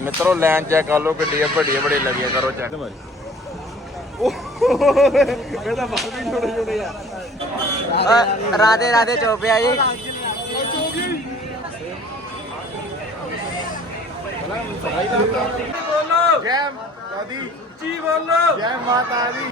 ਮਿੱਤਰੋ line check ਕਰ ਲਓ ਗੱਡੀਆਂ ਵੱਡੀਆਂ ਵੱਡੀਆਂ ਲੱਗੀਆਂ ਕਰੋ ਚੈੱਕ। ਇਹਦਾ ਬਾਲ ਵੀ ਛੋਟੇ ਛੋਟੇ ਆ। ਰਾਧੇ ਰਾਧੇ ਚੋਪਿਆ ਜੀ। ਜੈ। ਮਾਤਾ ਦੀ ਜੈ ਮਾਤਾ ਦੀ।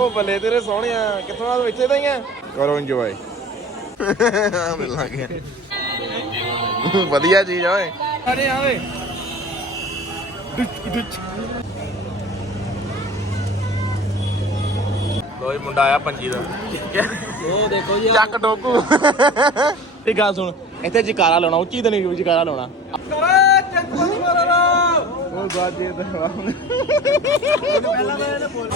ਉਹ ਬੱਲੇ ਤੇਰੇ ਸੋਹਣਿਆ ਕਿੱਥੋਂ ਆ ਤੂੰ? ਇੱਥੇ ਦਾ ਹੀ ਆ। ਕਰੋ ਇੰਜੋਏ ਮਿਲ ਗਿਆ। ਵਧੀਆ ਚੀਜ਼ ਆ ਓਏ। ਅਰੇ ਆਵੇ ਲੋਈ ਮੁੰਡਾ ਆਇਆ ਪੰਜੀ ਦਾ। ਉਹ ਦੇਖੋ ਜੀ ਚੱਕ ਡੋਕੂ। ਇਹ ਗੱਲ ਸੁਣ ਇੱਥੇ ਜਕਾਰਾ ਲਾਉਣਾ ਉੱਚੀ ਤੇ ਨਹੀਂ ਜਕਾਰਾ ਲਾਉਣਾ। ਕਰੇ ਚੱਕੂ ਮਾਰਾ। ਉਹ ਬਾਜੇ ਦਾ ਪਹਿਲਾਂ ਮੈਂ ਇਹਨੇ ਬੋਲ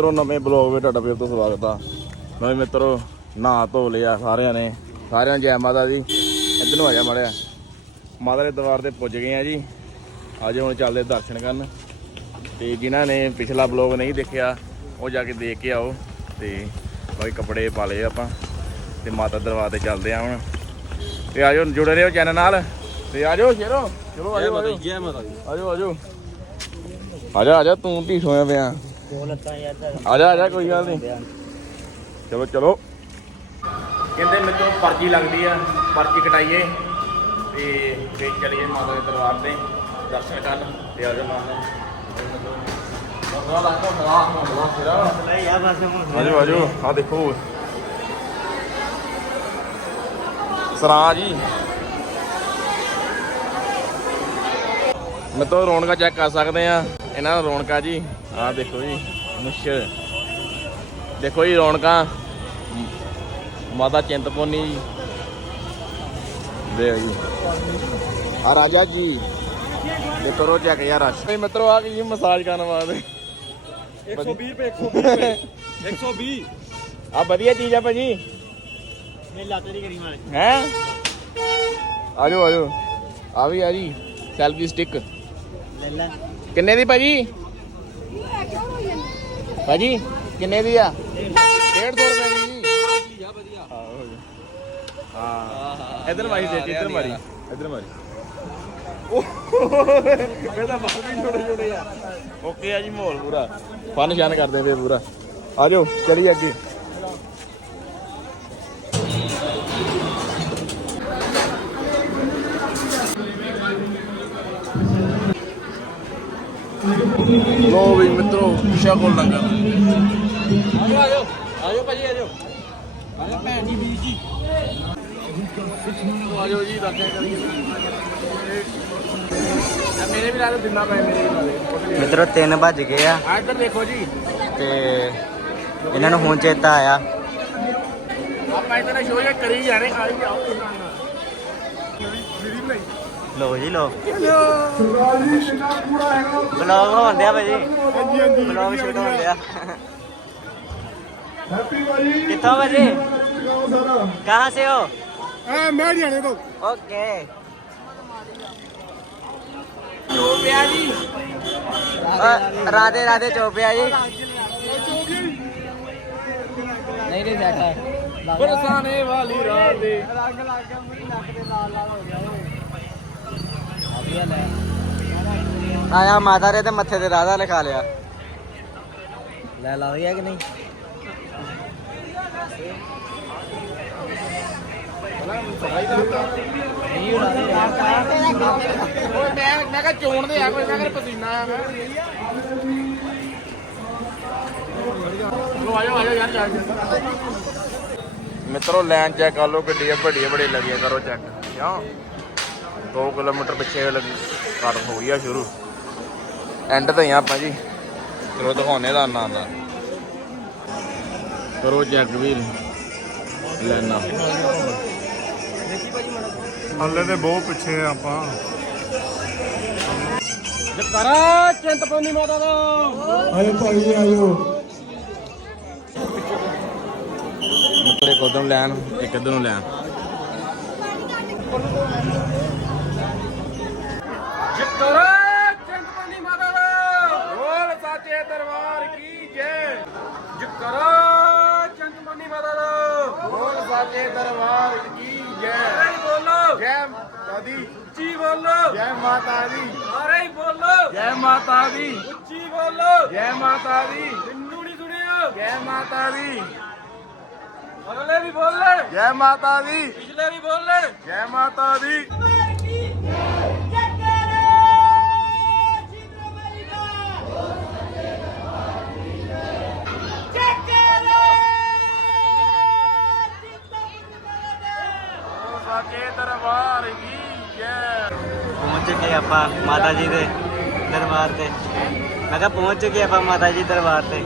ਮਿੱਤਰੋ ਨਵੇਂ ਬਲੌਗ ਵਿੱਚ ਤੁਹਾਡਾ ਫਿਰ ਤੋਂ ਸਵਾਗਤ ਆ। ਨਵੇਂ ਮਿੱਤਰੋ ਨਹਾ ਧੋ ਲਿਆ ਸਾਰਿਆਂ ਨੇ। ਸਾਰਿਆਂ ਨੂੰ ਜੈ ਮਾਤਾ ਦੀ। ਇੱਧਰ ਨੂੰ ਆ ਜਾ ਮੜਿਆ ਮਾਤਾ ਦੇ ਦਰਬਾਰ ਤੇ ਪੁੱਜ ਗਏ ਆ ਜੀ। ਅੱਜ ਹੁਣ ਚੱਲਦੇ ਦਰਸ਼ਨ ਕਰਨ। ਤੇ ਜਿਨ੍ਹਾਂ ਨੇ ਪਿਛਲਾ ਬਲੌਗ ਨਹੀਂ ਦੇਖਿਆ ਉਹ ਜਾ ਕੇ ਦੇਖ ਕੇ ਆਓ। ਤੇ ਬਾਕੀ ਕੱਪੜੇ ਪਾ ਲਏ ਆਪਾਂ। ਤੇ ਮਾਤਾ ਦਰਬਾਰ ਤੇ ਚੱਲਦੇ ਆ ਹੁਣ। ਤੇ ਆਜੋ ਜੁੜੇ ਰਹੋ ਚੈਨਲ ਨਾਲ। ਤੇ ਆਜੋ ਸ਼ੇਰੋ। ਚਲੋ ਆਜੋ ਆਜੋ। ਜੈ ਮਾਤਾ ਦੀ। ਆਜੋ ਆਜੋ। ਆਜਾ ਆਜਾ ਤੂੰ ਢੀਠ ਹੋਇਆ ਪਿਆ। ਦੋ ਲੱਤਾਂ ਯਾਰ ਆਜਾ ਆਜਾ ਕੋਈ ਗੱਲ ਨਹੀਂ ਚਲੋ ਚਲੋ ਕਹਿੰਦੇ ਮੈਨੂੰ ਪਰਚੀ ਲੱਗਦੀ ਆ ਪਰਚੀ ਕਟਾਈਏ ਤੇ ਫੇਰ ਚਲੀਏ ਮਾਤਾ ਦੇ ਦਰਬਾਰ ਤੇ ਦਰਸ਼ਨ ਕਰਨ ਤੇ ਆਜਾ ਮਾਤਾ ਨਹੀਂ ਆ ਬਸ ਆਜੋ ਆਜੋ ਆ ਦੇਖੋ ਸਰਾਂ ਜੀ ਮੈਂ ਤਾਂ ਰੌਣਕਾਂ ਚੈੱਕ ਕਰ ਸਕਦੇ ਆ ਇਹਨਾਂ ਦਾ ਰੌਣਕਾਂ ਜੀ ਆਹ ਦੇਖੋ ਜੀ ਮੁਸ਼ਰ ਦੇਖੋ ਜੀ ਰੌਣਕਾਂ। ਮਾਤਾ ਚਿੰਤਪੁਰਨੀ ਜੀ। ਦੇ ਜੀ। ਆ ਰਾਜਾ ਜੀ। ਦੇ ਕਰੋ ਚੈੱਕ ਯਾਰ ਰਸ਼ ਇਹ ਮਿੱਤਰੋ ਆ ਕੀ ਮਸਾਜ ਕਰਨ ਵਾਸਤੇ। 120 ਰੁਪਏ 120 ਰੁਪਏ 120 ਆ ਵਧੀਆ ਚੀਜ਼ ਆ ਭਾਜੀ। ਮੇਰੀ ਲੱਤ ਦੀ ਕਰੀ ਮਾਰੇ। ਹੈ? ਆਜੋ ਆਜੋ। ਆ ਵੀ ਆ ਜੀ ਸੈਲਫੀ ਸਟਿਕ। ਲੈ ਲੈ। ਕਿੰਨੇ ਦੀ ਭਾਜੀ? ਭਾਜੀ ਕਿੰਨੇ ਦੀ ਆ? 150 ਰੁਪਏ ਦੀ ਜੀ। ਆ ਵਧੀਆ ਹਾਂ। ਇਧਰ ਮਾਰੀ ਦੇ ਇਧਰ ਮਾਰੀ। ਇਧਰ ਮਾਰੀ। ਇਹਦਾ ਬਾਲ ਵੀ ਛੋਟੇ ਛੋਟੇ ਆ ਓਕੇ ਆ ਜੀ ਮਾਹੌਲ ਪੂਰਾ। ਫਨ ਸ਼ਨ ਕਰਦੇ ਪਏ ਪੂਰਾ। ਆਜੋ ਚਲੀ ਅੱਗੇ। ਲੋ ਵੀ ਮਿੱਤਰੋ ਸ਼ਾ ਕੋਲ ਲੰਗਾ। ਆਜੋ ਆਜੋ ਆਜੋ ਭਾਜੀ ਆਜੋ। ਆਜੋ ਭੈਣ ਜੀ ਵੀਰ ਜੀ। ਆਜੋ ਜੀ ਦਰਸ਼ਨ ਕਰੀਏ। ਆ ਮੇਰੇ ਵੀ ਲਾ ਲਓ ਦਿਨਾ ਪਏ ਮੇਰੇ ਵੀ ਲਾ ਦੇ ਮਿੱਤਰੋ 3 ਵੱਜ ਗਏ ਆ। ਆ ਇੱਧਰ ਦੇਖੋ ਜੀ। ਤੇ ਇਹਨਾਂ ਨੂੰ ਹੁਣ ਚੇਤਾ ਆਇਆ। ਆਪਾਂ ਇਤਨਾ ਸ਼ੋਅ ਜਿਹਾ ਕਰੀ ਜਾਣੇ ਆ ਜਾਓ। ਲੋ ਜੀ ਲੋ। ਬਲੌਗ ਹੋਣ ਦਿਆ ਭਾਜੀ। ਹਾਂਜੀ ਹਾਂਜੀ। ਬਲੌਗ ਸ਼ੂਟ ਹੋਣ ਦਿਆ ਕਿੱਥੋਂ ਭਾਜੀ? ਕਹਾਂ ਸੇ ਹੋ? ਹਾਂ ਮੈਂ ਹਰਿਆਣੇ ਤੋਂ ਓਕੇ। ਜੋ। ਪਿਆ ਜੀ ਰਾਧੇ ਰਾਧੇ ਚੋਪਿਆ ਜੀ। ਨਹੀਂ ਨਹੀਂ ਬੈਠਾ ਬਰਸਾਨੇ ਵਾਲੀ ਰਾਤ ਦੇ। ਰੰਗ ਲੱਗ ਗਿਆ ਮੇਰੀ ਨੱਕ ਦੇ ਲਾਲ ਲਾਲ ਹੋ ਗਿਆ ਆਇਆ ਮਾਤਾ ਰੇ ਤੇ ਮੱਥੇ ਤੇ ਰਾਧਾ ਲਿਖਾ ਲਿਆ। ਲੈ ਲਾ ਗਿਆ ਕਿ ਨਹੀਂ? ਓਏ ਮੈਂ ਮੈਂ ਕਿਹਾ ਚੋਣ ਦੇ। ਆ ਕੋਈ ਮੈਂ ਕਿਹਾ ਪਸੀਨਾ ਆ ਮੈਂ ਲੋ ਆਜੋ ਆਜੋ ਯਾਰ ਚੱਲ ਮਿੱਤਰੋ ਲਾਈਨ ਚੈੱਕ ਕਰ ਲਓ ਗੱਡੀਆਂ ਵੱਡੀਆਂ ਵੱਡੀਆਂ ਲੱਗੀਆਂ ਕਰੋ ਚੈੱਕ ਕਿਉਂ? 2 ਕਿਲੋਮੀਟਰ ਪਿੱਛੇ ਲੱਗੀ ਕਰ ਹੋ ਗਈ ਆ ਸ਼ੁਰੂ। ਐਂਡ ਤੇ ਹੀ ਆ ਆਪਾਂ ਜੀ। ਚਲੋ ਦਿਖਾਉਣੇ ਦਾ ਨਾਂ ਨਾਲ ਕਰੋ ਚੈੱਕ ਵੀਰ। ਲੈਣਾ ਹਾਲੇ ਤੇ ਬਹੁਤ ਪਿੱਛੇ ਆ ਆਪਾਂ। ਜਕਰਾ ਚਿੰਤਪੁਰਨੀ ਮਾਤਾ ਦਾ। ਆਇਓ ਭਾਈ ਆਇਓ। ਮਿੱਤਰੇ ਕੋਦਮ ਲੈਣ ਇੱਕ ਇੱਧਰ ਨੂੰ ਲੈਣ ਜਕਰਾ ਚਿੰਤਪੁਰਨੀ ਮਾਤਾ ਦਾ ਬੋਲ ਸਾਚੇ ਦਰਬਾਰ ਕੀ ਜੈ ਜਕਰਾ ਚਿੰਤਪੁਰਨੀ ਮਾਤਾ ਦਾ ਬੋਲ ਸਾਚੇ ਦਰਬਾਰ ਕੀ ਜੈ? ਸਾਰੇ ਬੋਲੋ। ਜੈ ਮਾਤਾ ਦੀ ਉੱਚੀ ਬੋਲੋ। ਜੈ ਮਾਤਾ ਦੀ। ਸਾਰੇ ਬੋਲੋ। ਜੈ ਮਾਤਾ ਦੀ। ਉੱਚੀ ਬੋਲੋ। ਜੈ ਮਾਤਾ ਦੀ। ਤੈਨੂੰ ਨਹੀਂ ਸੁਣਿਆ। ਜੈ ਮਾਤਾ ਦੀ। ਅਗਲੇ ਵੀ ਬੋਲੇ ਜੈ ਮਾਤਾ ਦੀ। ਪਿਛਲੇ ਵੀ ਬੋਲੇ ਜੈ ਮਾਤਾ ਦੀ। ਦਰਬਾਰ ਕੀ ਜੈ ਪਹੁੰਚ ਗਏ ਆਪਾਂ ਮਾਤਾ ਜੀ ਦੇ ਦਰਬਾਰ ਤੇ। ਮੈਂ ਕਿਹਾ ਪਹੁੰਚ ਚੁੱਕੇ ਆਪਾਂ ਮਾਤਾ ਜੀ ਦਰਬਾਰ ਤੇ।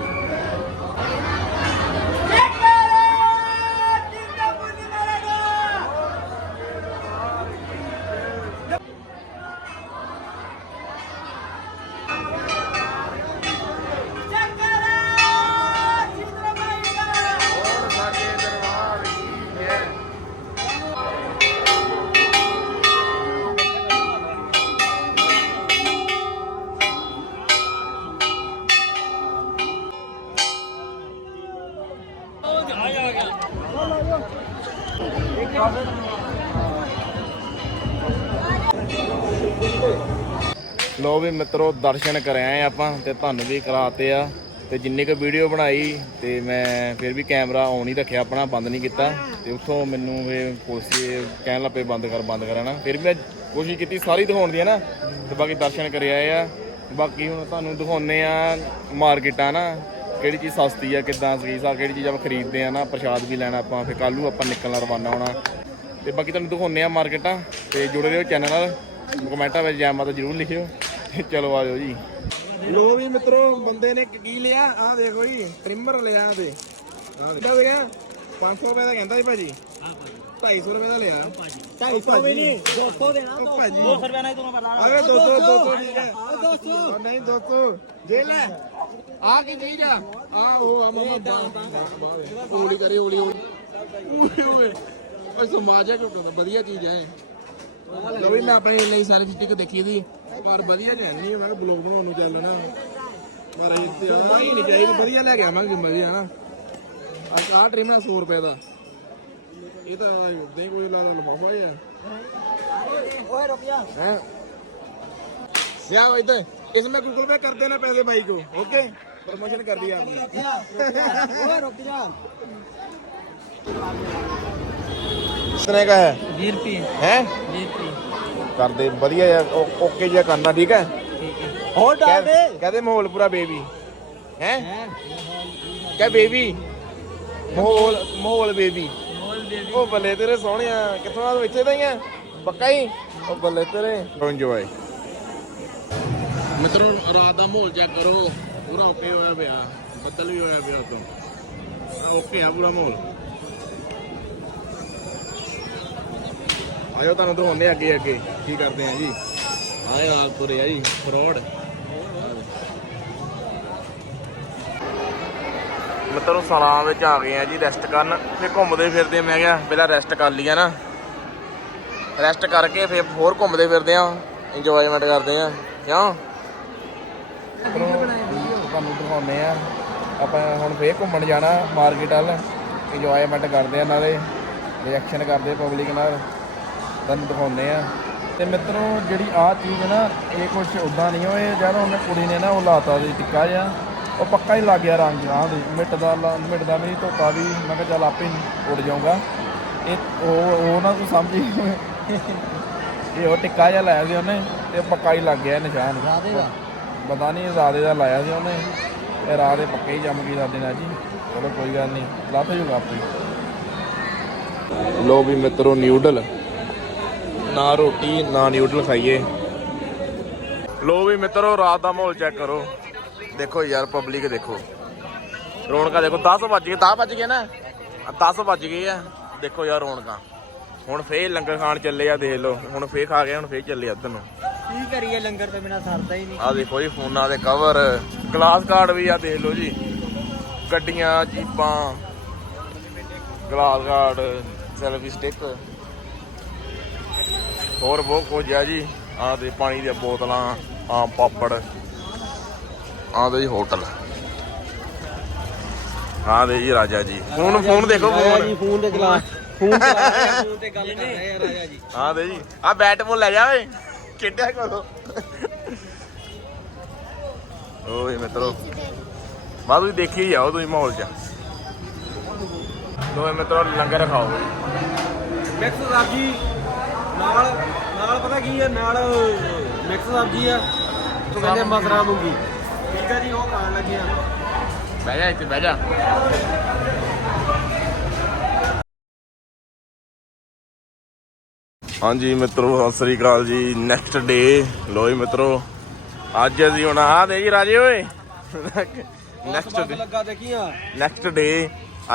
ਲੋ ਵੀ ਮਿੱਤਰੋ, ਦਰਸ਼ਨ ਕਰਿਆ ਆਏ ਆਪਾਂ ਤੇ ਤੁਹਾਨੂੰ ਵੀ ਕਰਾਤੇ ਆ। ਤੇ ਜਿੰਨੀ ਕੁ ਵੀਡੀਓ ਬਣਾਈ ਤੇ ਮੈਂ ਫਿਰ ਵੀ ਕੈਮਰਾ ਔਨ ਹੀ ਰੱਖਿਆ ਆਪਣਾ, ਬੰਦ ਨਹੀਂ ਕੀਤਾ। ਤੇ ਉੱਥੋਂ ਮੈਨੂੰ ਇਹ ਕੋਸ਼ਿਸ਼ ਕਹਿਣ ਲੱਪੇ ਬੰਦ ਕਰ, ਬੰਦ ਕਰਾਣਾ ਫਿਰ ਵੀ ਮੈਂ ਕੋਸ਼ਿਸ਼ ਕੀਤੀ ਸਾਰੀ ਦਿਖਾਉਣ ਦੀ ਹੈ ਨਾ ਤੇ ਬਾਕੀ ਦਰਸ਼ਨ ਕਰ ਆਏ ਆ। ਬਾਕੀ ਹੁਣ ਤੁਹਾਨੂੰ ਦਿਖਾਉਨੇ ਆ ਮਾਰਕੀਟਾਂ ਨਾ ਕਿਹੜੀ ਚੀਜ਼ ਸਸਤੀ ਆ ਕਿੱਦਾਂ ਸਹੀ ਆ ਕਿਹੜੀ ਚੀਜ਼ ਆਪਾਂ ਖਰੀਦਦੇ ਆ ਨਾ ਪ੍ਰਸ਼ਾਦ ਵੀ ਲੈਣਾ ਆਪਾਂ ਫਿਰ ਕੱਲ ਨੂੰ ਆਪਾਂ ਨਿਕਲਣਾ ਰਵਾਨਾ ਹੋਣਾ। ਤੇ ਬਾਕੀ ਤੁਹਾਨੂੰ ਦਿਖਾਉਨੇ ਆ ਮਾਰਕੀਟਾਂ ਤੇ ਜੁੜੇ ਰਹੋ ਚੈਨਲ ਨਾਲ ਕਮੈਂਟਾਂ ਵਿੱਚ ਜੈ ਮਾਤਾ ਜਰੂਰ ਲਿਖਿਓ। ਚਲੋ ਆ ਜਾਓ ਜੀ। ਲੋ ਵੀ ਮਿੱਤਰੋ ਬੰਦੇ ਨੇ ਕੀ ਲਿਆ? ਆ ਦੇਖੋ ਜੀ ਟ੍ਰਿਮਰ ਲਿਆ ਤੇ। ਕਿੰਨਾ ਗਿਆ 500 ਰੁਪਏ ਦਾ ਕਹਿੰਦਾ ਜੀ ਭਾਜੀ। 250 ਰੁਪਏ ਦਾ ਲਿਆ। 250 ਵੀ ਨਹੀਂ 200 ਦੇਣਾ 200 ਰੁਪਏ ਨਾਲ ਤੁਹਾਨੂੰ ਬਤਾ ਅਰੇ 200 200 ਠੀਕ ਹੈ 200 ਨਹੀਂ 200 ਜੇ ਲੈ ਆ ਕੀ ਚੀਜ਼ ਆ ਆ ਉਹ ਆ ਮਮਾ ਓਲੀ ਕਰੇ ਓਲੀ ਓਏ ਓਏ। ਓਏ ਸਮਾਜ ਹੈ ਕਿਉਂ ਵਧੀਆ ਚੀਜ਼ ਹੈ ਲੋ ਮੈਂ ਆਪਣੇ ਲਈ ਸਾਰੇ ਚੀਜ਼ ਦੇਖੀ ਦੀ। ਪਰ ਵਧੀਆ ਨਹੀਂ ਨਹੀਂ ਮੈਂ ਬਲੌਗ ਬਣਾਉਣ ਨੂੰ ਚੱਲਣਾ। ਮਾਰਾ ਇੱਥੇ ਆ। ਨਹੀਂ ਚਾਹੀਦਾ ਵਧੀਆ ਲੈ ਕੇ ਆਵਾਂਗੇ ਮਜ਼ੇ ਹਨਾ। ਆ ਆ ਟ੍ਰਿਮ ਨਾਲ 100 ਰੁਪਏ ਦਾ। ਇਹ ਤਾਂ ਨਹੀਂ ਕੋਈ ਲਾ ਲਾ ਲਫਾਫਾ ਹੀ ਆ ਓਏ ਰੁਕ ਜਾ। ਹੈ? ਸਿਆ ਇੱਥੇ इसमें गूगल पे कर देना पैसे भाई को ओके प्रमोशन कर दिया आपने ਓਏ ਰੁਕ ਜਾ कितने का है 20 ਰੁਪਏ हैं 20 ਰੁਪਏ कर दे बढ़िया यार ओ- ओके जी करना ठीक है ਠੀਕ ਹੈ ਹੋਰ ਡਾਲ ਦੇ कह- कहते माहौल पूरा बेबी हैं ਹੈ क्या बेबी माहौल माहौल बेबी ਮੋਲ ਦੇ ਉਹ ਬੱਲੇ ਤੇਰੇ ਸੋਹਣਿਆ ਕਿੱਥੋਂ ਆ ਇੱਥੇ ਦਾ ਹੀ ਆ ਪੱਕਾ ਹੀ ਉਹ ਬੱਲੇ ਤੇਰੇ ਇੰਜੋਏ ਮਿੱਤਰੋ, ਰਾਤ ਦਾ ਮਾਹੌਲ ਚੈੱਕ ਕਰੋ। ਪੂਰਾ ਓਕੇ ਹੋਇਆ ਪਿਆ। ਬੱਦਲ ਵੀ ਹੋਇਆ ਪਿਆ ਉਤੋਂ। ਓਕੇ ਆ ਪੂਰਾ ਮਾਹੌਲ। ਆਇਓ ਤੁਹਾਨੂੰ ਦਿਖਾਉਂਦੇ ਅੱਗੇ ਅੱਗੇ। ਕੀ ਕਰਦੇ ਆ ਜੀ? ਆਏ ਆ ਤੁਰੇ ਆ ਜੀ, ਫਰੋਡ। ਮਿੱਤਰੋ ਸਲਾਂ ਵਿੱਚ ਆ ਗਏ ਆ ਜੀ ਰੈਸਟ ਕਰਨ। ਫੇ ਘੁੰਮਦੇ ਫਿਰਦੇ ਮੈਂ ਕਿਹਾ, ਪਹਿਲਾਂ ਰੈਸਟ ਕਰ ਲਿਆ ਨਾ। ਰੈਸਟ ਕਰਕੇ ਫੇਰ ਹੋਰ ਘੁੰਮਦੇ ਫਿਰਦੇ ਆ। ਇੰਜੋਇਮੈਂਟ ਕਰਦੇ ਆ। ਕਿਉਂ? ਤੁਹਾਨੂੰ ਦਿਖਾਉਂਦੇ ਆ ਆਪਾਂ ਹੁਣ ਫੇਰ ਘੁੰਮਣ ਜਾਣਾ ਮਾਰਕੀਟ ਵੱਲ। ਇੰਜੋਇਮੈਂਟ ਕਰਦੇ ਆ ਨਾਲੇ। ਰਿਐਕਸ਼ਨ ਕਰਦੇ ਪਬਲਿਕ ਨਾਲ। ਤੁਹਾਨੂੰ ਦਿਖਾਉਂਦੇ ਆ ਤੇ ਮਿੱਤਰੋ, ਜਿਹੜੀ ਆ ਚੀਜ਼ ਹੈ ਨਾ, ਇਹ ਕੁਝ ਉਦਾਂ ਨਹੀਂ ਹੋਏ। ਯਾਰ, ਉਹਨੇ ਕੁੜੀ ਨੇ ਨਾ ਉਹ ਲਾਤਾ ਦੀ ਟਿੱਕਾ ਜਿਹਾ। ਉਹ ਪੱਕਾ ਹੀ ਲੱਗ ਗਿਆ ਰੰਗ। ਆਹ ਦੇ ਮਿਟਦਾ ਲਾ- ਮਿਟਦਾ ਨਹੀਂ, ਧੋਤਾ ਵੀ। ਮੈਂ ਕਿਹਾ ਚੱਲ ਆਪੇ ਉੱਡ ਜਾਊਗਾ। ਇਹ ਉਹ ਉਹ ਨਾ ਤੂੰ ਸਮਝੀ। ਇਹ ਉਹ ਟਿੱਕਾ ਜਿਹਾ ਲਾਇਆ ਸੀ ਉਹਨੇ, ਤੇ ਪੱਕਾ ਹੀ ਲੱਗ ਗਿਆ ਨਿਸ਼ਾਨ। ਪਤਾ ਨਹੀਂ ਰਾਦੇ ਦਾ ਲਾਇਆ ਸੀ ਉਹਨੇ। ਇਹ ਪੱਕੇ ਹੀ ਜੰਮ ਗਈ ਰਾਦੇ ਨਾਲ ਜੀ। ਚਲੋ ਕੋਈ ਗੱਲ ਨਹੀਂ ਲੱਭ ਜੂਗਾ ਆਪੇ ਲੋ ਵੀ ਮਿੱਤਰੋ ਨਿਊਡਲ। ਨਾ ਰੋਟੀ, ਨਾ ਨਿਊਡਲ ਖਾਈਏ। ਲੋ ਵੀ ਮਿੱਤਰੋ, ਰਾਤ ਦਾ ਮਾਹੌਲ ਚੈੱਕ ਕਰੋ। ਦੇਖੋ ਯਾਰ ਪਬਲਿਕ ਦੇਖੋ। ਰੌਣਕਾਂ ਦੇਖੋ 10 ਵੱਜ ਗਏ 10 ਵੱਜ ਗਏ ਨਾ। 10 ਵੱਜ ਗਏ ਆ। ਦੇਖੋ ਯਾਰ ਰੌਣਕਾਂ। ਹੁਣ ਫੇਰ ਲੰਗਰ ਖਾਣ ਚੱਲੇ ਆ, ਦੇਖ ਲਓ। ਹੁਣ ਫੇਰ ਖਾ ਗਏ, ਹੁਣ ਫੇਰ ਚੱਲੇ ਆ ਇੱਧਰ ਨੂੰ। ਕੀ ਕਰੀਏ ਲੰਗਰ ਤੋਂ ਬਿਨਾ ਸਰਦਾ ਹੀ ਨਹੀਂ। ਆ ਦੇਖੋ ਜੀ ਫੋਨਾਂ ਦੇ ਕਵਰ ਗਲਾਸ ਕਾਰਡ ਵੀ ਆ ਦੇਖ ਲਓ ਜੀ। ਗੱਡੀਆਂ ਜੀਪਾਂ ਗਲਾਸ ਕਾਰਡ ਸੈਲਫੀ ਸਟਿਕ ਹੋਰ ਬਹੁਤ ਕੁਝ ਆ ਜੀ। ਆ ਤੇ ਪਾਣੀ ਦੀਆਂ ਬੋਤਲਾਂ ਆ ਪਾਪੜ ਆ ਦੇ ਜੀ ਹੋਟਲ। ਆ ਦੇ ਜੀ ਰਾਜਾ ਜੀ। ਫੋਨ ਫੋਨ ਦੇਖੋ ਫੋਨ। ਫੋਨ ਫੋਨ ਚਲਾ ਫੋਨ ਤੇ ਗੱਲ ਕਰ ਰਹੇ ਆ ਰਾਜਾ ਜੀ। ਆ ਦੇ ਜੀ ਆ ਬੈਟ ਬੋਲ ਲੈ ਜਾ ਓਏ। ਖੇਡਿਆ ਕਰੋ ਓਏ ਮਿੱਤਰੋ। ਤੁਸੀਂ ਦੇਖੀ ਜਾਓ ਤੁਸੀਂ ਮਾਹੌਲ ਚ। ਦੋਏ ਮਿੱਤਰੋ ਲੰਗਰ ਖਾਓ। ਮਿਕਸ ਸਬਜ਼ੀ ਨਾਲ ਨਾਲ ਪਤਾ ਕੀ ਹੈ ਨਾਲ ਮਿਕਸ ਸਬਜ਼ੀ ਆ ਤੂੰ ਕਹਿੰਦੇ ਮਸਰਾ ਮੂੰਗੀ। ਠੀਕ ਆ ਜੀ ਉਹ ਖਾਣ ਲੱਗੇ ਆ। ਬਹਿ ਜਾ ਇੱਥੇ ਬਹਿ ਜਾ। ਹਾਂਜੀ ਮਿੱਤਰੋ ਸਤਿ ਸ੍ਰੀ ਅਕਾਲ ਜੀ। ਨੈਕਸਟ ਡੇ ਲੋਈ ਮਿੱਤਰੋ ਅੱਜ ਅਸੀਂ ਹੁਣ ਆ ਦੇ ਜੀ ਰਾਜੇ ਓਏ। ਨੈਕਸਟ ਡੇ ਲੱਗਾ ਦੇਖੀਆਂ। ਨੈਕਸਟ ਡੇ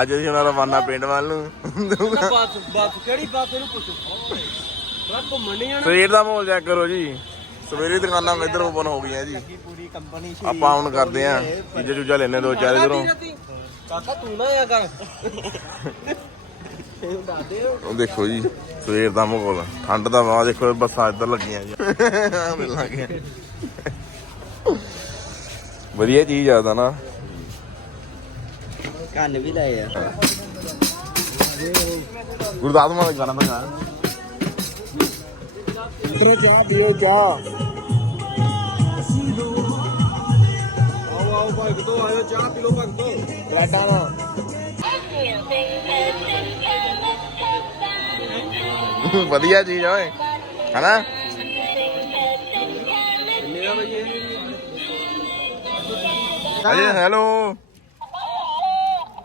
ਅੱਜ ਅਸੀਂ ਹੁਣ ਰਵਾਨਾ ਪਿੰਡ ਵੱਲ ਨੂੰ। ਬੱਸ ਕਿਹੜੀ ਬੱਸ ਇਹਨੂੰ ਪੁੱਛ? ਰੱਬ ਘੁੰਮਣ ਆਣਾ ਸਵੇਰ ਦਾ ਮਾਹੌਲ ਚੈੱਕ ਕਰੋ ਜੀ। ਸਵੇਰੇ ਦੁਕਾਨਾਂ ਇੱਧਰ ਓਪਨ ਹੋ ਗਈਆਂ ਜੀ। ਪੂਰੀ ਕੰਪਨੀ ਆਪਾਂ ਹੁਣ ਕਰਦੇ ਆਂ। ਚੀਜ਼ਾਂ ਚੂਜਾ ਲੈਣੇ ਦੋ ਚਾਰ ਇਧਰੋਂ ਕਾਕਾ ਤੂੰ ਨਾ ਆ ਕਰ। ਉਹ ਦੇਖੋ ਜੀ ਸਵੇਰ ਦਾ ਮਾਹੌਲ। ਠੰਡ ਦਾ ਵਾ ਦੇਖੋ ਬੱਸਾਂ ਇੱਧਰ ਲੱਗੀਆਂ ਜੀ। ਮਿਲ ਲੱਗੀਆਂ ਵਧੀਆ ਚੀਜ਼ ਆਦਾ ਨਾ। ਕੰਨ ਵੀ ਲਾਏ ਆ। ਗੁਰਦਾਸ ਮਾਨ ਗਾਣਾ ਤਾਂ ਗਾ ਵੀਰੇ ਚਾਹ ਪੀਓ ਚਾਹ ਆਓ ਆਓ ਭਗਤੋ ਆਇਓ ਚਾਹ ਪੀ ਲਓ ਭਗਤੋ। ਲਾਟਾਂ ਨਾ ਵਧੀਆ ਚੀਜ਼ ਆ ਓਏ। ਹਨਾ? ਅਜੇ ਹੈਲੋ।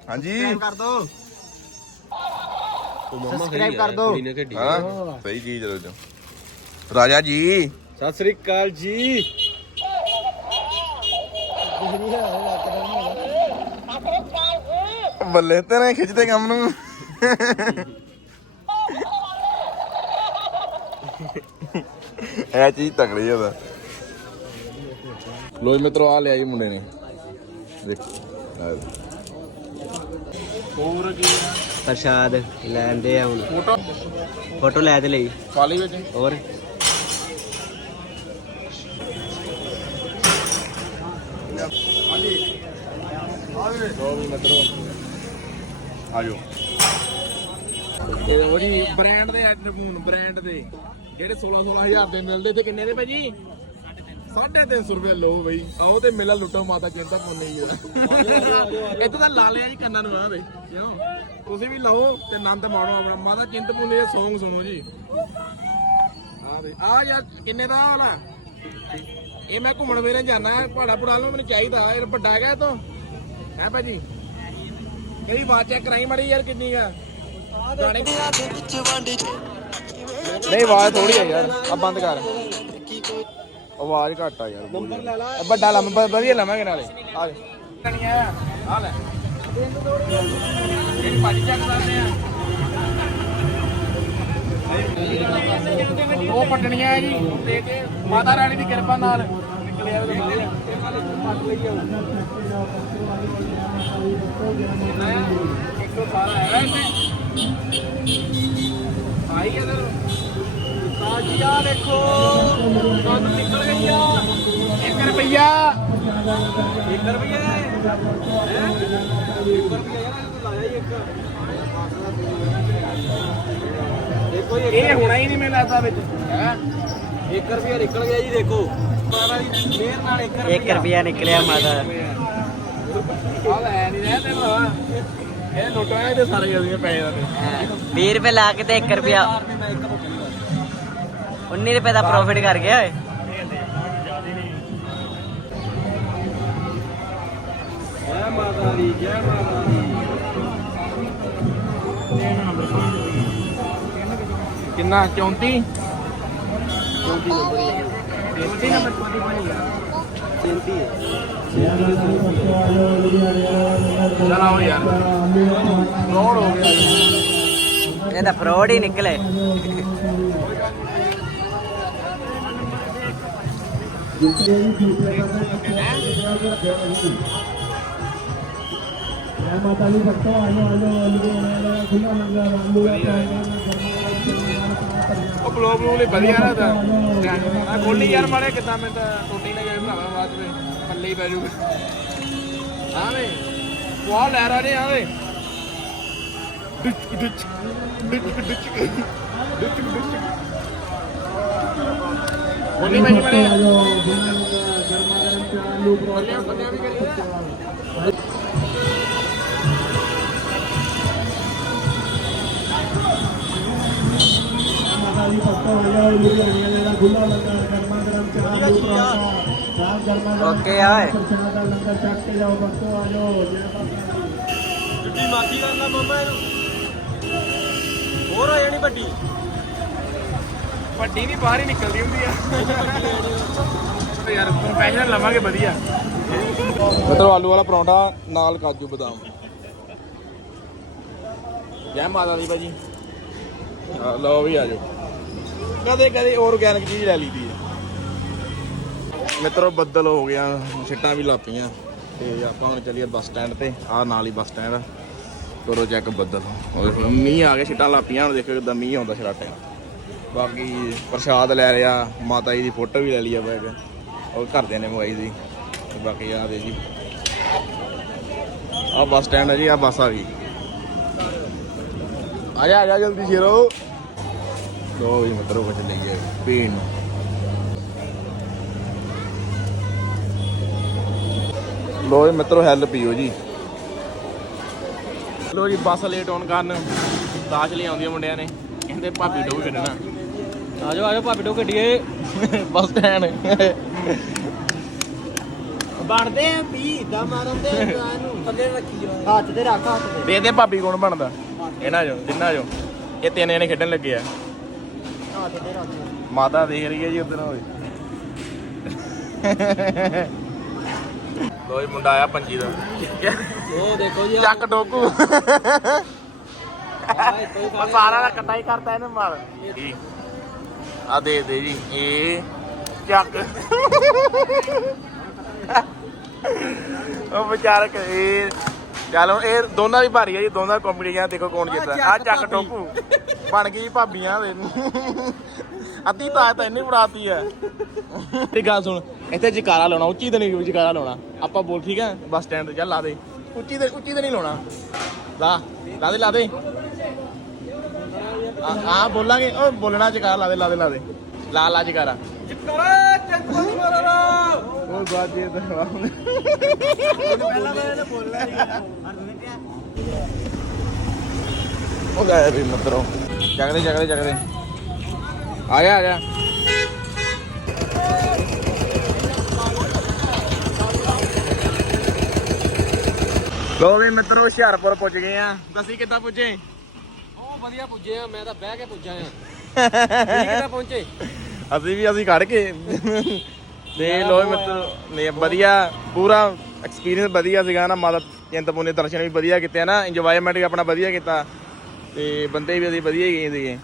ਹਾਂਜੀ। ਕਰ ਦੋ। Subscribe ਕਰ ਦਿਓ। ਹਾਂ ਸਹੀ ਚੀਜ਼ ਰੋ ਜੋ ਰਾਜਾ ਜੀ। ਸਤਿ ਸ੍ਰੀ ਅਕਾਲ ਜੀ। ਬੱਲੇ ਤੇਰੇ ਖਿੱਚਦੇ ਕੰਮ ਨੂੰ। ਇਹ ਚੀਜ਼ ਤਕੜੀ ਉਹਦਾ। ਲੋਈ ਮਿੱਤਰੋ ਆ ਲਿਆ ਜੀ ਮੁੰਡੇ ਨੇ। ਦੇਖੋ ਹੋਰ ਕੀ? ਪ੍ਰਸ਼ਾਦ ਲੈਂਦੇ ਆ ਹੁਣ। ਫੋਟੋ? ਫੋਟੋ ਲੈ ਤੇ ਲਈ। ਖਾਲੀ ਵਿੱਚ? ਹੋਰ? ਆਜੋ ਇਹ ਲੋ ਜੀ ਬ੍ਰਾਂਡ ਦੇ ਹੈਡਫੋਨ ਬ੍ਰਾਂਡ ਦੇ। ਜਿਹੜੇ 16 16000 ਦੇ ਮਿਲਦੇ ਤੇ ਕਿੰਨੇ ਦੇ ਭਾਜੀ? 350 ਰੁਪਏ ਲੋ ਬਈ। ਆਓ ਤੇ ਮੇਲਾ ਲੁੱਟੋ ਮਾਤਾ ਚਿੰਤਾ ਪੁੰਨੇ ਹੀ ਇੱਥੇ ਤਾਂ ਲਾ ਲਿਆ ਜੀ ਕੰਨਾਂ ਨੂੰ ਆ ਦੇ ਕਿਉਂ? ਤੁਸੀਂ ਵੀ ਲਾਓ ਤੇ ਆਨੰਦ ਮਾਣੋ ਆਪਣਾ। ਮਾਤਾ ਚਿੰਤ ਪੁੰਨੇ ਦੇ Song ਸੁਣੋ ਜੀ। ਆ ਦੇ ਆ ਯਾਰ ਕਿੰਨੇ ਦਾ ਵਾਲਾ? ਇਹ ਮੈਂ ਘੁੰਮਣ ਵੇਰੇ ਜਾਣਾ। ਹੈ ਪਹਾੜਾ ਪੜਾ ਲਓ ਮੈਨੂੰ ਚਾਹੀਦਾ। ਇਹ ਵੱਡਾ ਹੈਗਾ ਇਹ ਤੋਂ। ਹੈ ਭਾਜੀ? ਕਿਹੜੀ ਆਵਾਜ਼ ਚੈੱਕ ਕਰਾਈ ਮੜੀ ਯਾਰ ਕਿੰਨੀ ਆ। ਗਾਣੇ ਨਹੀਂ ਆਵਾਜ਼ ਥੋੜੀ ਹੈ ਯਾਰ। ਆ ਬੰਦ ਕਰ। ਆਵਾਜ਼ ਘੱਟ ਆ ਯਾਰ। ਨੰਬਰ ਲੈ ਲਾ। ਵੱਡਾ ਲੰਬਾ ਵਧੀਆ ਲਵਾਂਗੇ ਨਾਲੇ। ਆ ਲੈ ਕਣੀਆਂ। ਆ ਲੈ। ਜਿਹੜੀ ਭਾਜੀ ਚੱਕ ਸਕਦੇ ਆ। ਉਹ ਪਟਣੀਆਂ ਜੀ। ਦੇ ਕੇ ਮਾਤਾ ਰਾਣੀ ਦੀ ਕਿਰਪਾ ਨਾਲ। ਨਿਕਲਿਆ ਉਹਦੇ ਬਾਹਰ ਆਈ ਇਧਰ। ਸਾਜੀ ਆ ਦੇਖੋ ਨਿਕਲ ਗਈ ਆ 1 ਰੁਪਈਆ। 1 ਰੁਪਿਆ ਹੈ? 1 ਰੁਪਿਆ ਯਾਰ ਤੂੰ ਲਾਇਆ ਹੀ ਇੱਕ। ਦੇਖੋ ਇਹ ਹੋਣਾ ਹੀ ਨਹੀਂ ਮੈਨੂੰ ਲੱਗਦਾ ਵਿੱਚ। ਹੈ? 1 ਰੁਪਿਆ ਨਿਕਲ ਗਿਆ ਜੀ ਦੇਖੋ। ਮਾਰਾ ਜੀ ਮਿਹਰ ਨਾਲ 1 ਰੁਪਿਆ 1 ਰੁਪਿਆ ਨਿਕਲਿਆ ਮਾਤਾ। ਆ ਲੈ ਨਹੀਂ ਰਹਿ ਤੇ ਭਰਾ। ਇਹ ਨੋਟਾਂ ਇਹਦੇ ਸਾਰੇ ਗਏ ਪੈਸੇ ਦਾ 20 ਰੁਪਏ ਲਾ ਕੇ ਤੇ 1 ਰੁਪਿਆ 19 ਰੁਪਏ ਦਾ ਪ੍ਰੋਫਿਟ ਕਰ ਗਿਆ ਓਏ ਜੈ ਮਾਤਾ ਦੀ ਜੈ ਮਾਤਾ ਦੀ ਕਿੰਨਾ 34 ਚਿੰਤੀ ਹੈ ਚਲ ਆਓ ਯਾਰ ਰੋਡ ਹੋ ਗਿਆ ਇਹ ਤਾਂ ਫਰੋਡ ਹੀ ਨਿਕਲੇ ਮਾਤਾ ਜੀ ਬੱਚੋ ਆਲੋ ਆਲੋ ਆਲੋ ਖੁੱਲਾ ਲੰਗਰ ਆਲੂ ਉਹ ਬਲੌਗ ਬਲੂਗ ਲਈ ਵਧੀਆ ਨਾ ਤਾਂ ਆ ਗੋਲੀ ਯਾਰ ਮਾਰੇ ਕਿਦਾਂ ਮੈਂ ਤਾਂ ਟੋਟੀ ਨਾ ਜਾਵੇ ਭਰਾਵਾ ਬਾਅਦ ਵਿੱਚ। ਪੱਲੇ ਹੀ ਪੈ ਜੂਗਾ ਆਵੇ ਵਾਹ ਲੈ ਰਾ ਨੇ ਆਵੇ ਡਿਚ ਡਿਚ ਡਿਚ ਡਿਚ। ਡਿਚ ਡਿਚ। ਗੋਲੀ ਮੈਂ ਮਾਰੇ ਆਲੋ ਗਰਮਾ ਗਰਮ ਤੇ ਆਲੂ ਬੱਲਿਆਂ ਬੱਲਿਆਂ ਵੀ ਕਰੀ ਮਾਤਾ ਜੀ ਬੱਚੋ ਆਲੋ ਲੁਧਿਆਣੇ ਦਾ ਖੁੱਲਾ ਲੰਗਰ ਗਰਮਾ ਗਰਮ ਤੇ ਆਲੂ ਪਰਾਂਠਾ ਸਾਗ ਗਰਮਾ ਗਰਮ ਓਕੇ ਆਏ। ਪ੍ਰਸ਼ਾਦ ਦਾ ਲੰਗਰ ਚੱਕ ਕੇ ਜਾਓ ਬੱਚੋ ਆਲੋ ਜੈ ਬਾਬਾ ਜਿੱਡੀ ਮਾਜੀ ਦਾ ਨਾ ਮੰਮਾ ਇਹਨੂੰ। ਹੋਰ ਹੋ ਜਾਣੀ ਵੱਡੀ। ਵੱਡੀ ਨਹੀਂ ਬਾਹਰ ਹੀ ਨਿਕਲਦੀ ਹੁੰਦੀ ਆ। ਯਾਰ ਪ੍ਰੋਫੈਸ਼ਨਲ ਲਵਾਂਗੇ, ਵਧੀਆ। ਮਤਲਬ ਆਲੂ ਵਾਲਾ ਪਰੌਂਠਾ, ਨਾਲ ਕਾਜੂ ਬਦਾਮ। ਜੈ ਮਾਤਾ ਦੀ ਭਾਜੀ। ਲਓ ਵੀ ਆ ਜਾਓ। ਕਦੇ ਕਦੇ ਆਰਗੈਨਿਕ ਚੀਜ਼ ਲੈ ਲਈਦੀ ਹੈ ਮਿੱਤਰੋ, ਬੱਦਲ ਹੋ ਗਿਆ, ਛਿੱਟਾਂ ਵੀ ਲਾਪੀਆਂ ਤੇ ਆਪਾਂ ਹੁਣ ਚੱਲੀਏ ਬੱਸ ਸਟੈਂਡ ਤੇ ਆ ਨਾਲ ਹੀ ਬੱਸ ਸਟੈਂਡ ਕਰੋ ਚੈੱਕ ਬੱਦਲ। ਉਹ ਮੀਂਹ ਆ ਗਿਆ, ਛਿੱਟਾਂ ਲਾਪੀਆਂ ਹੁਣ ਦੇਖੋ ਕਿਦਾਂ ਮੀਂਹ ਆਉਂਦਾ ਛਰਾਟੇ ਬਾਕੀ ਪ੍ਰਸ਼ਾਦ ਲੈ ਲਿਆ, ਮਾਤਾ ਜੀ ਦੀ ਫੋਟੋ ਵੀ ਲੈ ਲਈ ਆ ਬੈਗ। ਉਹ ਘਰਦਿਆਂ ਨੇ ਮੰਗਾਈ ਸੀ। ਤੇ ਬਾਕੀ ਆ ਦੇ ਜੀ। ਆ ਬੱਸ ਸਟੈਂਡ ਹੈ ਜੀ ਆ ਬੱਸ ਆ ਗਈ। ਆ ਜਾ ਆ ਜਾ ਜਲਦੀ ਸ਼ੇਰੋ। ਲੋ ਵੀ ਮਤਰੋ ਕੁਝ ਲਈਏ ਪੀਣ ਲੋ ਜੀ ਮਿੱਤਰੋ, ਹੈਲ ਪੀਓ ਜੀ। ਲੋ ਜੀ, ਬੱਸ ਲੇਟ ਹੋਣ ਕਾਰਨ ਤਾਸ਼ ਲਈ ਆਉਂਦੀਆਂ ਮੁੰਡਿਆਂ ਨੇ। ਕਹਿੰਦੇ ਭਾਬੀ ਡੋਗ ਕੱਢਣਾ। ਆਜੋ ਆਜੋ ਭਾਬੀ ਡੋ ਗੱਡੀਏ ਬੱਸ ਸਟੈਂਡ। ਬਣਦੇ ਆ ਪੀ ਦਾ ਮਾਰਨ ਦੇ ਇਹਨੂੰ ਥੱਲੇ ਰੱਖੀ ਜਾ ਹੱਥ ਤੇ ਰੱਖ ਹੱਥ ਤੇ। ਦੇ ਦੇ ਭਾਬੀ ਕੌਣ ਬਣਦਾ। ਇਹਨਾਂ ਚੋਂ ਤਿੰਨਾਂ ਚੋਂ ਇਹ ਤਿੰਨ ਜਣੇ ਖੇਡਣ ਲੱਗੇ ਆ। ਹੱਥ ਤੇ ਰੱਖ। ਮਾਤਾ ਦੇਖ ਰਹੀ ਹੈ ਜੀ ਉਧਰ। ਹੋਏ ਲੋਈ ਮੁੰਡਾ ਆਇਆ ਪੰਜੀ ਦਾ। ਉਹ ਦੇਖੋ ਜੀ ਚੱਕ ਡੋਕੂ। ਉਹ ਸਾਰਾ ਦਾ ਕੱਟਾ ਹੀ ਕਰਤਾ ਇਹਨੇ ਮਾਰ। ਆ ਦੇ ਦੇ ਜੀ ਇਹ ਚੱਕ। ਉਹ ਵਿਚਾਰਕ ਇਹ ਚੱਲ ਹੁਣ ਇਹ ਦੋਨਾਂ ਦੀ ਭਾਰੀ ਹੈ ਜੀ ਦੋਨਾਂ ਕੰਪੀਟੀਆਂ ਦੇਖੋ ਕੌਣ ਜਿੱਤਦਾ। ਆ ਚੱਕ ਟੋਕੂ ਬਣ ਗਈ ਭਾਬੀਆਂ ਦੇ। ਅੱਧੀ ਤਾਕਤ ਤਾਂ ਇਹਨੇ ਫੜਾਤੀ ਹੈ ਤੇ ਗੱਲ ਸੁਣ ਇੱਥੇ ਜਕਾਰਾ ਲਾਉਣਾ ਉੱਚੀ ਤੇ ਨਹੀਂ ਜਕਾਰਾ ਲਾਉਣਾ। ਆਪਾਂ ਬੋਲ ਠੀਕ ਹੈ ਬੱਸ ਸਟੈਂਡ ਤੇ ਚੱਲ ਲਾ ਦੇ। ਉੱਚੀ ਤੇ ਉੱਚੀ ਤੇ ਨਹੀਂ ਲਾਉਣਾ। ਲਾ ਲਾ ਦੇ ਲਾ ਦੇ। ਆ ਆ ਬੋਲਾਂਗੇ। ਓ ਬੋਲਣਾ ਜਕਾਰਾ ਲਾ ਦੇ ਲਾ ਦੇ ਲਾ ਦੇ ਲਾ ਲਾ ਜਕਾਰਾ ਚਿੱਤਰਾ ਚੱਕਰੀ ਮਾਰੋ ਉਹ ਬਾਜੇ ਤਾਂ ਪਹਿਲਾਂ ਮੈਂ ਇਹਨੇ ਬੋਲਣਾ ਨਹੀਂ ਉਹ ਗਾਇਆ ਵੀ ਮਤਰੋ। ਜਗਦੇ ਜਗਦੇ ਜਗਦੇ। ਆ ਜਾ ਆ ਜਾ ਲੋ ਵੀ ਮਿੱਤਰੋ ਹੁਸ਼ਿਆਰਪੁਰ ਪੁੱਜ ਗਏ ਆ। ਦੱਸੀ ਕਿੱਦਾਂ ਪੁੱਜੇ? ਵਧੀਆ ਪੁੱਜੇ ਆ ਮੈਂ ਤਾਂ ਬਹਿ ਕੇ ਪੁੱਜਾ ਆ। ਠੀਕ ਕਿੱਦਾਂ ਪਹੁੰਚੇ। ਅਸੀਂ ਵੀ ਅਸੀਂ ਖੜ ਕੇ। ਤੇ ਲੋ ਮਿੱਤਰੋ ਨੇ ਵਧੀਆ ਪੂਰਾ ਐਕਸਪੀਰੀਅੰਸ ਵਧੀਆ ਸੀਗਾ ਨਾ ਮਾਤਾ ਚਿੰਤਪੁਰਨੀ ਦੇ ਦਰਸ਼ਨ ਵੀ ਵਧੀਆ ਕੀਤੇ ਨਾ ਇੰਜੋਇਮੈਂਟ ਵੀ ਆਪਣਾ ਵਧੀਆ ਕੀਤਾ। ਤੇ ਬੰਦੇ ਵੀ ਅਸੀਂ ਵਧੀਆ ਹੀ ਗਏ ਸੀਗੇ।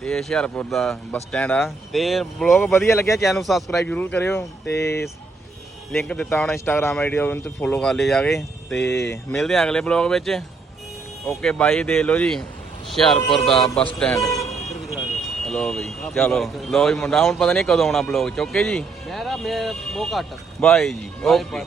ਤੇ ਹੁਸ਼ਿਆਰਪੁਰ ਦਾ ਬੱਸ ਸਟੈਂਡ ਆ। ਤੇ ਬਲੌਗ ਵਧੀਆ ਲੱਗਿਆ ਚੈਨਲ ਨੂੰ ਸਬਸਕ੍ਰਾਈਬ ਜ਼ਰੂਰ ਕਰਿਓ। ਤੇ ਲਿੰਕ ਦਿੱਤਾ ਹੋਣਾ ਇੰਸਟਾਗ੍ਰam ਆਈਡੀ ਉਹਨੂੰ ਤੇ ਫੋਲੋ ਕਰ ਲਿਓ ਜਾ ਕੇ ਤੇ ਮਿਲਦੇ ਆ ਅਗਲੇ ਬਲੌਗ ਵਿੱਚ। ਓਕੇ ਬਾਈ ਦੇ ਲਓ ਜੀ। ਹੁਸ਼ਿਆਰਪੁਰ ਦਾ ਬੱਸ ਸਟੈਂਡ। ਲੋ ਬਈ ਚਲੋ। ਲੋ ਜੀ ਮੁੰਡਾ ਹੁਣ ਪਤਾ ਨਹੀਂ ਕਦੋਂ ਆਉਣਾ ਬਲੌਗ ਚੁੱਕੇ ਜੀ? ਮੇਰਾ ਮੈਂ ਬਹੁਤ ਘੱਟ। ਬਾਏ ਜੀ ਓਕੇ।